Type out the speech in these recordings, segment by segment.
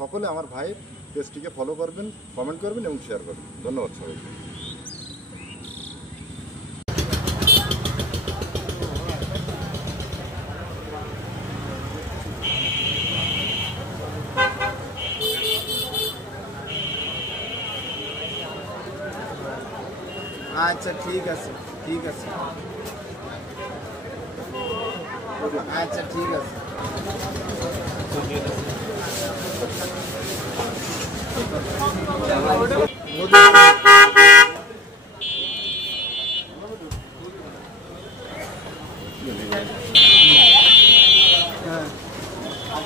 সকলে আমার ভাইয়ের পেজটিকে ফলো করবেন, কমেন্ট করবেন এবং শেয়ার করবেন। ধন্যবাদ সবাইকে। আচ্ছা ঠিক আছে, ঠিক আছে, আচ্ছা ঠিক আছে।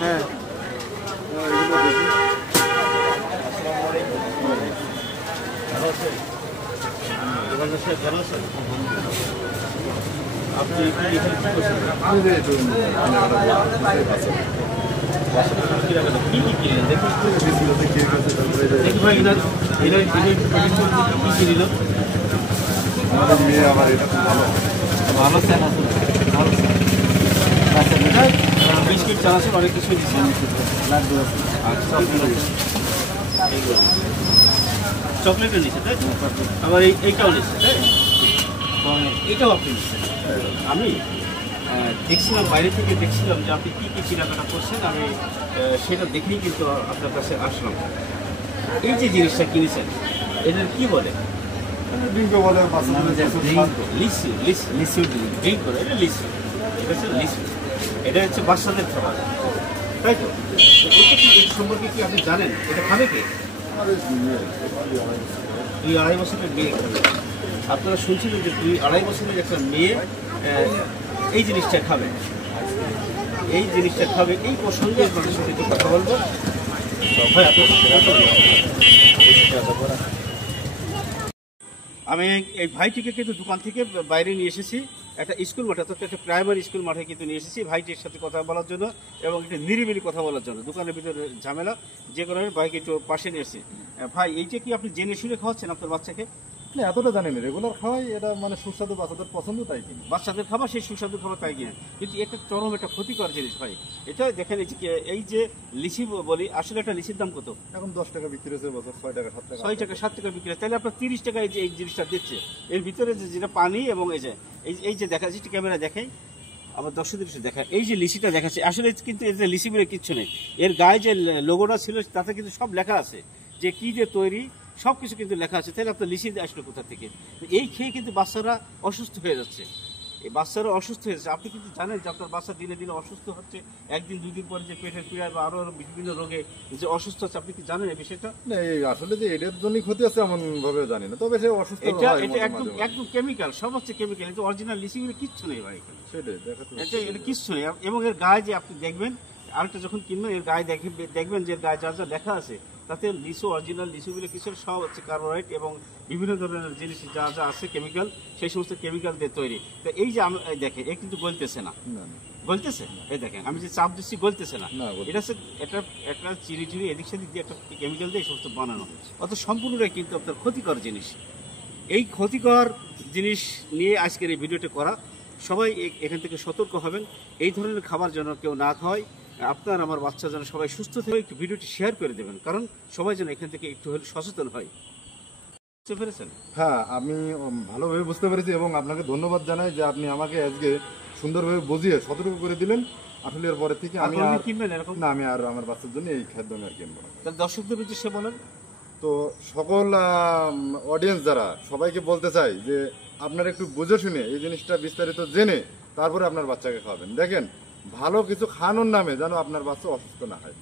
হ্যাঁ আপনি কি কি কিনলেন দেখি ভাই, কি কিনল? আমাদের মেয়ে আমার এটা খুব ভালো ভালো স্যার আছে, বিস্কিট চানাচুর অনেক কিছু দিচ্ছেন, চকলেটও নিচ্ছে তাই, আবার এইটাও নিচ্ছে তাই, এইটাও আপনি নিচ্ছেন। আমি দেখছিলাম, বাইরে থেকে দেখছিলাম যে আপনি কী কী কেনাকাটা করছেন, আমি সেটা দেখেই কিন্তু আপনার কাছে আসলাম। এই যে জিনিসটা কিনেছেন এদের কি বলে? ড্রিঙ্কও বলে, লিচু, লিচু ড্রিঙ্ক করে, এটা লিচু, এটা হচ্ছে লিচু, এটা হচ্ছে বাচ্চাদের খাবার, তাই তো? এটা কি, এই সম্পর্কে কি আপনি জানেন? এটা খাবে কে? 2-2.5 বছরের মেয়ে খাবে। আপনারা শুনছিলেন যে 2-2.5 বছরের একটা মেয়ে এই জিনিসটা খাবে, এই জিনিসটা খাবে। এই প্রসঙ্গে আপনাদের সাথে একটু কথা বলবো। ভাই আমি এই ভাইটিকে কিন্তু দোকান থেকে বাইরে নিয়ে এসেছি, একটা স্কুল মাঠে, অর্থাৎ একটা প্রাইমারি স্কুল মাঠে কিন্তু নিয়ে এসেছি ভাইটির সাথে কথা বলার জন্য এবং একটা নিরিবিলি কথা বলার জন্য। দোকানের ভিতরে ঝামেলা যে কারণে বাইকে একটু পাশে নিয়ে এসেছি। ভাই, এইটা কি আপনি জেনে শুনে খাওয়াচ্ছেন আপনার বাচ্চাকে? না, এতটা জানি না, রেগুলার খাওয়াই, এটা মানে সুস্বাদু, বাচ্চাদের পছন্দ, তাই কিনি। বাচ্চাদের খাবার সেই সুস্বাদু খাবার তাই কিনা, কিন্তু একটা চরম একটা ক্ষতিকর জিনিস ভাই। এটা দেখেন, এই যে লিচি বলি, আসলে একটা লিচির দাম কত? এখন 10 টাকা বিক্রি হচ্ছে, বছর 6 টাকা 7 টাকা 6 টাকা 7 টাকা বিক্রি হয়, তাহলে আপনার 30 টাকা এই যে এই জিনিসটা দিচ্ছে। এর ভিতরে যেটা পানি এবং এই যে দেখা যাচ্ছে, ক্যামেরা দেখাই, আবার দর্শকদের দেখা, এই যে লিচিটা দেখাচ্ছে, আসলে কিন্তু এর লিচি বলে কিচ্ছু নেই। এর গায়ে যে লোগোটা ছিল তাতে কিন্তু সব লেখা আছে যে কি দিয়ে তৈরি, সব কিছু কিন্তু লেখা আছে। তাহলে আপনার লিচি আসলো কোথা থেকে? এই খেয়ে কিন্তু বাচ্চারা অসুস্থ হয়ে যাচ্ছে, এই বাচ্চারা অসুস্থ হয়ে যাচ্ছে। আপনি কিন্তু জানেন যে আপনার বাচ্চা দিনে দিনে অসুস্থ হচ্ছে, একদিন 2 দিন পরে যে পেটের পীড়ায় বা আরো বিভিন্ন রোগে যে অসুস্থ হচ্ছে, আপনি কি জানেন এই বিষয়টা? না, এই আসলে যে এটার জন্যই ক্ষতি আছে এমন ভাবে জানি না, তবে সে অসুস্থ হয়। এটা একদম কেমিক্যাল, সব হচ্ছে কেমিক্যাল। এটা অরিজিনাল লিচিগুলো কিচ্ছু নেই ভাই এখানে, সেটাই দেখাতে এটা কিচ্ছু নেই। এবং এর গায়ে যে আপনি দেখবেন, আরেকটা যখন কিনবেন এর গায়ে দেখবেন যে গায়ে যা যা লেখা আছে তাতে লিচু, অরিজিনাল লিচুগুলো কিছু সব হচ্ছে কার্বোহাইড্রেট এবং বিভিন্ন ধরনের জিনিস যা যা আছে কেমিক্যাল, সেই সমস্ত কেমিক্যাল দিয়ে তৈরি। তো এই যে দেখেন, এ কিন্তু গলতেছে না, গলতেছে, এই দেখেন আমি যে চাপ দিচ্ছি গলতেছে না। এটা হচ্ছে একটা চিনি এদিক সেদিক দিয়ে একটা কেমিক্যাল দিয়ে এই সমস্ত বানানো, অত সম্পূর্ণটাই কিন্তু আপনার ক্ষতিকর জিনিস। এই ক্ষতিকর জিনিস নিয়ে আজকের এই ভিডিওটি করা। সবাই এখান থেকে সতর্ক হবেন, এই ধরনের খাবার যেন কেউ না খাওয়ায়। আপনার আমার বাচ্চা যেন সবাই সুস্থ থাকে। একটু ভিডিওটি শেয়ার করে দেবেন, কারণ সবাই যেন এখান থেকে একটু হলে সচেতন হয়। বুঝতে পেরেছেন? হ্যাঁ, আমি ভালোভাবে বুঝতে পেরেছি এবং আপনাকে ধন্যবাদ জানাই যে আপনি আমাকে আজকে সুন্দরভাবে বুঝিয়ে সতর্ক করে দিলেন। আসলে এর পরে থেকে আমি আর কিনবেন এরকম না, আমি আর আমার বাচ্চার জন্য এই খাদ্য আমি আর কিনবো না। তাহলে দর্শকদের উদ্দেশ্যে বলেন। তো সকল অডিয়েন্স যারা, সবাইকে বলতে চাই যে আপনারা একটু বুঝে শুনে এই জিনিসটা বিস্তারিত জেনে তারপরে আপনার বাচ্চাকে খাওয়াবেন। দেখেন, ভালো কিছু খাওয়ানোর নামে যেন আপনার বাচ্চা অসুস্থ না হয়।